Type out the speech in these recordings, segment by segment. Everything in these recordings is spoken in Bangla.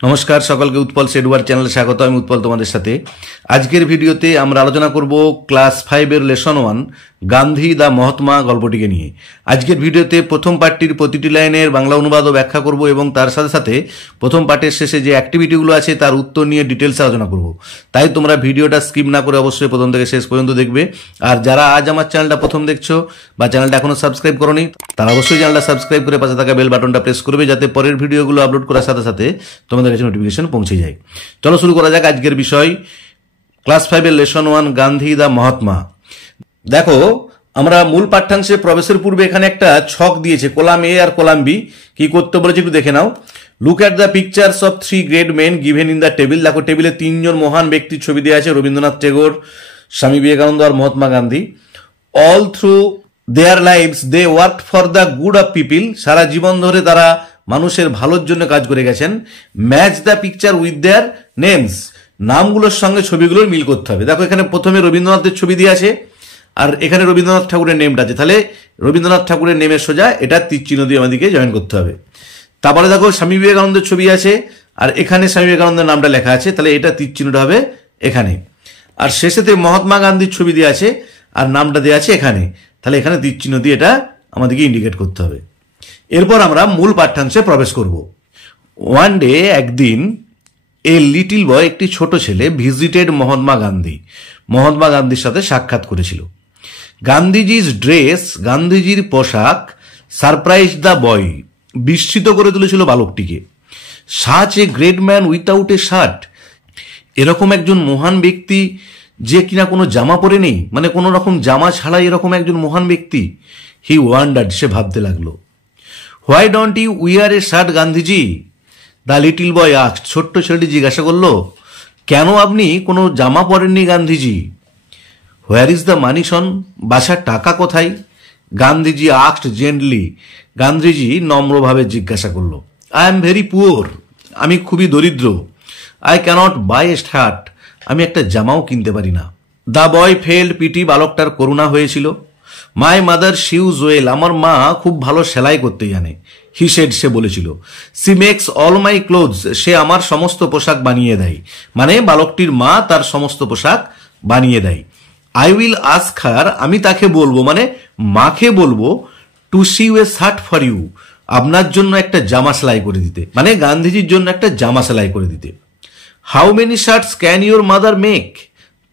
নমস্কার সকলকে উৎপল এডওয়ার্ড চ্যানেলে স্বাগত। আমি উৎপল তোমাদের সাথে। আজকের ভিডিওতে আমরা আলোচনা করব ক্লাস 5 এর লেসন 1 গান্ধী দা মহাত্মা গল্পটিকে নিয়ে। আজকের ভিডিওতে প্রথম পার্টটির প্রতিটি লাইনের বাংলা অনুবাদ ও ব্যাখ্যা করব এবং তার সাথে সাথে প্রথম পার্টের শেষে যে অ্যাক্টিভিটিগুলো আছে তার উত্তর নিয়ে ডিটেলসে আলোচনা করব। তাই তোমরা ভিডিওটা স্কিপ না করে অবশ্যই প্রথম থেকে শেষ পর্যন্ত দেখবে। আর যারা আজ আমার চ্যানেলটা প্রথম দেখছো বা চ্যানেলটা এখনো সাবস্ক্রাইব করোনি তারা অবশ্যই চ্যানেলটা সাবস্ক্রাইব করে পাশে থাকা বেল বাটনটা প্রেস করবে, যাতে পরের ভিডিওগুলো আপলোড করার সাথে সাথে তোমাদের কাছে নোটিফিকেশন পৌঁছে যায়। চলো শুরু করা যাক আজকের বিষয়, ক্লাস 5 এর লেসন 1 গান্ধী দা মহাত্মা। দেখো, আমরা মূল পাঠ্যাংশে প্রবেশের পূর্বে এখানে একটা ছক দিয়েছে, কলাম এ আর কলাম বি। কি করতে বলেছে একটু দেখে নাও। Look at the pictures of 3 great men given in the table. দেখো, টেবিলে 3 জন মহান ব্যক্তির ছবি দেওয়া আছে, রবীন্দ্রনাথ টেগোর, স্বামী বিবেকানন্দ আর Mahatma Gandhi. All through their lives they work for the good of people. সারা জীবন ধরে তারা মানুষের ভালোর জন্য কাজ করে গেছেন। Match the picture with their names. নামগুলোর সঙ্গে ছবিগুলোর মিল করতে হবে। দেখো, এখানে প্রথমে রবীন্দ্রনাথের ছবি দিয়ে আছে আর এখানে রবীন্দ্রনাথ ঠাকুরের নেমটা আছে, তাহলে রবীন্দ্রনাথ ঠাকুরের নেমের সোজা এটা তীর চিহ্ন দিয়ে আমাদেরকে জয়েন করতে হবে। তারপরে দেখো, স্বামী বিবেকানন্দের ছবি আছে আর এখানে স্বামী বিবেকানন্দের নামটা লেখা আছে, তাহলে এটা তীর চিহ্নটা হবে এখানে। আর শেষেতে মহাত্মা গান্ধীর ছবি দিয়ে আছে আর নামটা দেওয়া আছে এখানে, তাহলে এখানে তীর চিহ্ন দিয়ে এটা আমাদেরকে ইন্ডিকেট করতে হবে। এরপর আমরা মূল পাঠ্যাংশে প্রবেশ করব। ওয়ান ডে, একদিন, এ লিটিল বয়, একটি ছোট ছেলে, ভিজিটেড মহাত্মা গান্ধী, মহাত্মা গান্ধীর সাথে সাক্ষাৎ করেছিল। গান্ধীজির ড্রেস, গান্ধীজির পোশাক, সারপ্রাইজ দ্য বয়, বিস্মিত করে তুলেছিল বালকটিকে। Such a great man without a shirt, এরকম একজন মহান ব্যক্তি যে কিনা কোনো জামা পরে নেই, মানে কোনো রকম জামা ছাড়াই এরকম একজন মহান ব্যক্তি। হি ওয়ান্ডার্ড, সে ভাবতে লাগলো। Why don't you wear a shirt Gandhiji, the little boy asked, ছোট্ট ছেলেটি জিজ্ঞাসা করলো, কেন আপনি কোনো জামা পরেননি গান্ধীজি। Where is the money son, বাসার টাকা কোথায়। গান্ধীজি আস্কড জেন্টলি, গান্ধীজি নম্রভাবে জিজ্ঞাসা করলো। আই এম ভেরি পুয়ার, আমি খুবই দরিদ্র। I cannot buy a shirt, আমি একটা জামাও কিনতে পারি না। দ্য বয় ফেল্ড পিটি, বালকটার করুণা হয়েছিল। মাই মাদার শিউজ ওয়েল, আমার মা খুব ভালো সেলাই করতে জানে। হি সেড, সে বলেছিল। She makes all my clothes, সে আমার সমস্ত পোশাক বানিয়ে দেয়, মানে বালকটির মা তার সমস্ত পোশাক বানিয়ে দেয়। আই উইল আস্ক হার, আমি তাকে বলবো, মানে মাকে বলবো, to sew a shirt for you, আপনার জন্য একটা জামা সেলাই করে দিতে, মানে গান্ধীজির জন্য একটা জামা সেলাই করে দিতে। How many shirts can your mother make,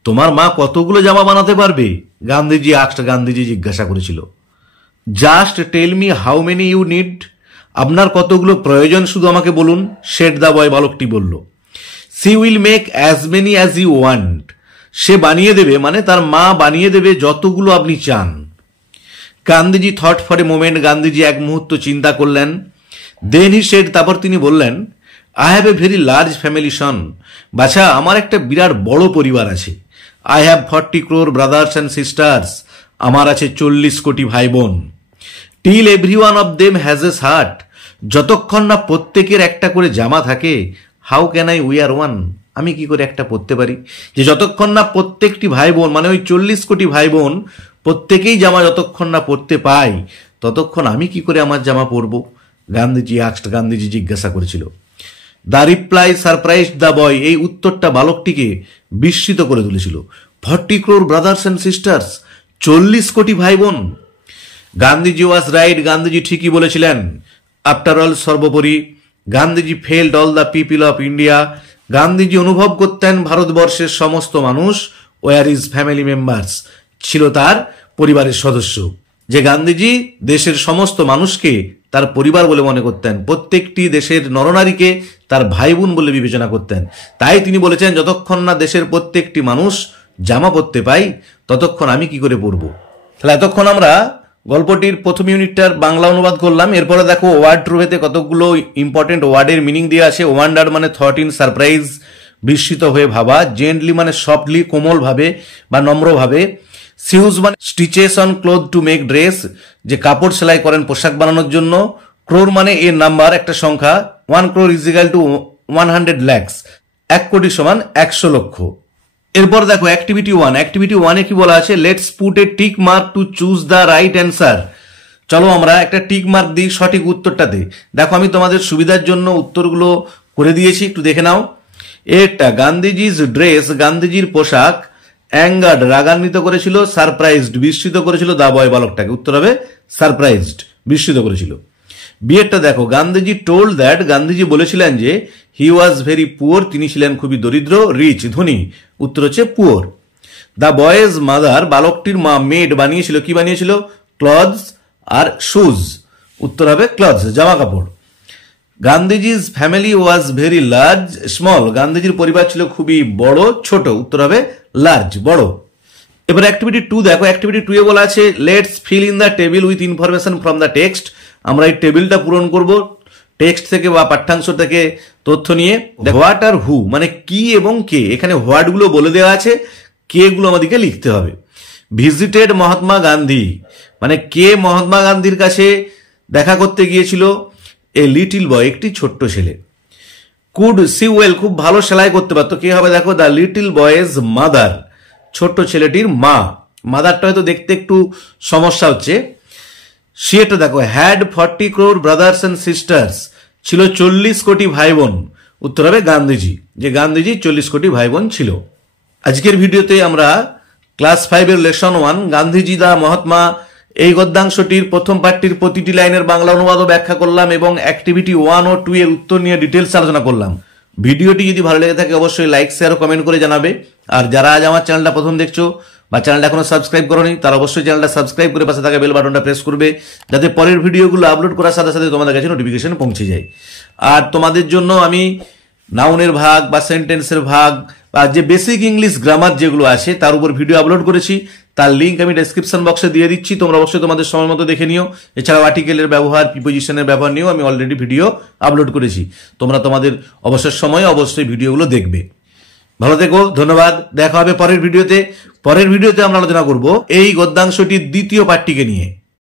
তোমার মা কতগুলো জামা বানাতে পারবে। গান্ধীজি আস্কড, গান্ধীজি জিজ্ঞাসা করেছিল। Just tell me how many you need, আপনার কতগুলো প্রয়োজন শুধু আমাকে বলুন। সেড দ্য বয়, বালকটি বলল। She will make as many as you want, সে বানিয়ে দেবে, মানে তার মা বানিয়ে দেবে যতগুলো আপনি চান। Gandhiji thought for a moment, Gandhiji এক মুহূর্ত চিন্তা করলেন। দেন হি সেড, তারপর তিনি বললেন, I have a very large family son, বাছা আমার একটা বিরাট বড় পরিবার আছে। I have 40 crore brothers and sisters, আমার আছে 40 কোটি ভাই বোন। Till every one of them has a shirt, যতক্ষণ না প্রত্যেকের একটা করে জামা থাকে। How can I wear one, আমি কি করে একটা পরতে পারি। যে যতক্ষণ না প্রত্যেকটি ভাই বোন, মানে ওই 40 কোটি ভাই বোন প্রত্যেকেই জামা যতক্ষণ না পরতে পাই, ততক্ষণ আমি কি করে আমার জামা পরবো। গান্ধীজি আস্কড, গান্ধীজি জিজ্ঞাসা করেছিল। The reply surprise the boy, এই উত্তরটা বালকটিকে বিস্মিত করে তুলেছিল। 40 crore ব্রাদার্স অ্যান্ড সিস্টার্স, 40 কোটি ভাই বোন। গান্ধীজি ওয়াজ রাইট, গান্ধীজি ঠিকই বলেছিলেন। আফটার অল, সর্বোপরি, Gandhiji felt all the people of India, Gandhiji অনুভব করতেন ভারতবর্ষের সমস্ত মানুষ ওয়ার ইজ ফ্যামিলি মেম্বার্স, ছিল তার পরিবারের সদস্য। যে গান্ধীজি দেশের সমস্ত মানুষকে তার পরিবার বলে মনে করতেন, প্রত্যেকটি দেশের নরনারীকে তার ভাই বোন বলে বিবেচনা করতেন। তাই তিনি বলেছেন, যতক্ষণ না দেশের প্রত্যেকটি মানুষ জামা পরতে পাই ততক্ষণ আমি কি করে পরবো। তাহলে এতক্ষণ আমরা গল্পটির প্রথম ইউনিটটার বাংলা অনুবাদ করলাম। এরপরে দেখো ওয়ার্ড রুহেতে কতগুলো ইম্পর্টেন্ট ওয়ার্ডের মিনিং দিয়ে আছে। ওয়ান্ডার মানে থট ইন, সারপ্রাইজ বিস্মিত হয়ে ভাবা, জেন্টলি মানে সফটলি কোমল ভাবে বা নম্রভাবে, সিউজ মানে stitches on cloth to make dress, যে কাপড় সেলাই করেন পোশাক বানানোর জন্য। ক্রোর মানে এর নাম্বার, একটা সংখ্যা। 1 crore is equal to 100 lakhs, 1 কোটি সমান 100 লক্ষ। এরপর দেখো অ্যাক্টিভিটি 1, অ্যাক্টিভিটি 1-এ কি বলা আছে, let's put a tick mark to choose the right answer. চলো আমরা একটা টিক মার্ক দিই সঠিক উত্তরটাতে। দেখো, আমি তোমাদের সুবিধার জন্য উত্তরগুলো করে দিয়েছি, একটু দেখে নাও। এটা গান্ধীজির ড্রেস, গান্ধীজির পোশাক অ্যাঙ্গার্ড রাগান্বিত করেছিল, সারপ্রাইজড বিস্মিত করেছিল দা বয় বালকটাকে। উত্তর হবে সারপ্রাইজড, বিস্মিত করেছিল। বিয়েরটা দেখো, গান্ধীজি টোল্ড দ্যাট, গান্ধীজি বলেছিলেন যে হি ওয়াজ ভেরি পুয়ার, তিনি ছিলেন খুবই দরিদ্র, রিচ ধনী। উত্তর হচ্ছে পুয়ার। দ্য বয়েজ মাদার, বালকটির মা মেড বানিয়েছিল, কি বানিয়েছিল? ক্লথস আর শুজ। উত্তর হবে ক্লথস, জামা কাপড়। গান্ধীজির family was very large small, গান্ধীজির পরিবার ছিল খুবই বড় ছোট। উত্তর হবে লার্জ, বড়। এবার অ্যাক্টিভিটি 2 দেখো, অ্যাক্টিভিটি 2 এ বলা আছে let's fill in the table with information from the text. আমরা এই টেবিলটা পূরণ করব টেক্সট থেকে বা পাঠ্যাংশ থেকে তথ্য নিয়ে। হোয়াট আর হু মানে কি এবং কে, এখানে হোয়াট গুলো বলে দেওয়া আছে, কে গুলো আমাদেরকে লিখতে হবে। ভিজিটেড মহাত্মা গান্ধী মানে কে মহাত্মা গান্ধীর কাছে দেখা করতে গিয়েছিল? এ লিটিল বয়, একটি ছোট্ট ছেলে। কুড সি ওয়েল, খুব ভালো সেলাই করতে পারতো, কে হবে? দেখো দ্য লিটিল বয়েজ মাদার, ছোট্ট ছেলেটির মা। মাদারটা হয়তো দেখতে একটু সমস্যা হচ্ছে। সেটা দেখো had 40 crore brothers and sisters, ছিল 40 কোটি ভাই বোন। উত্তর হবে গান্ধীজি, যে গান্ধীজি 40 কোটি ভাই বোন ছিল। আজকের ভিডিওতে আমরা ক্লাস 5 এর লেসন 1 গান্ধীজি দা মহাত্মা এই গদ্যাংশটির প্রথম পাঠটির প্রতিটি লাইনের বাংলা অনুবাদও ব্যাখ্যা করলাম এবং অ্যাক্টিভিটি 1 ও 2 এর উত্তর নিয়ে ডিটেলস আলোচনা করলাম। ভিডিওটি যদি ভালো লেগে থাকে অবশ্যই লাইক শেয়ার ও কমেন্ট করে জানাবে। আর যারা আজ আমার চ্যানেলটা প্রথম দেখছো বা চ্যানেলটা এখনো সাবস্ক্রাইব করোনি তারা অবশ্যই চ্যানেলটা সাবস্ক্রাইব করে পাশে থাকা বেল বাটনটা প্রেস করবে, যাতে পরের ভিডিওগুলো আপলোড করার সাথে সাথে তোমাদের কাছে নোটিফিকেশন পৌঁছে যায়। আর তোমাদের জন্য আমি নাউনের ভাগ বা সেন্টেন্সের ভাগ বা যে বেসিক ইংলিশ গ্রামার যেগুলো আছে তার উপর ভিডিও আপলোড করেছি, তার লিঙ্ক আমি ডেসক্রিপশন বক্সে দিয়ে দিচ্ছি, তোমরা অবশ্যই তোমাদের সময় মতো দেখে নিও। এছাড়াও আর্টিকেলের ব্যবহার, প্রিপোজিশনের ব্যবহার নিয়েও আমি অলরেডি ভিডিও আপলোড করেছি, তোমরা তোমাদের অবসর সময়ে অবশ্যই ভিডিওগুলো দেখবে। ভালো থেকো, ধন্যবাদ। দেখা হবে পরের ভিডিওতে। পরের ভিডিওতে আমরা আলোচনা করব এই গদ্যাংশটির দ্বিতীয় পাঠটিকে নিয়ে।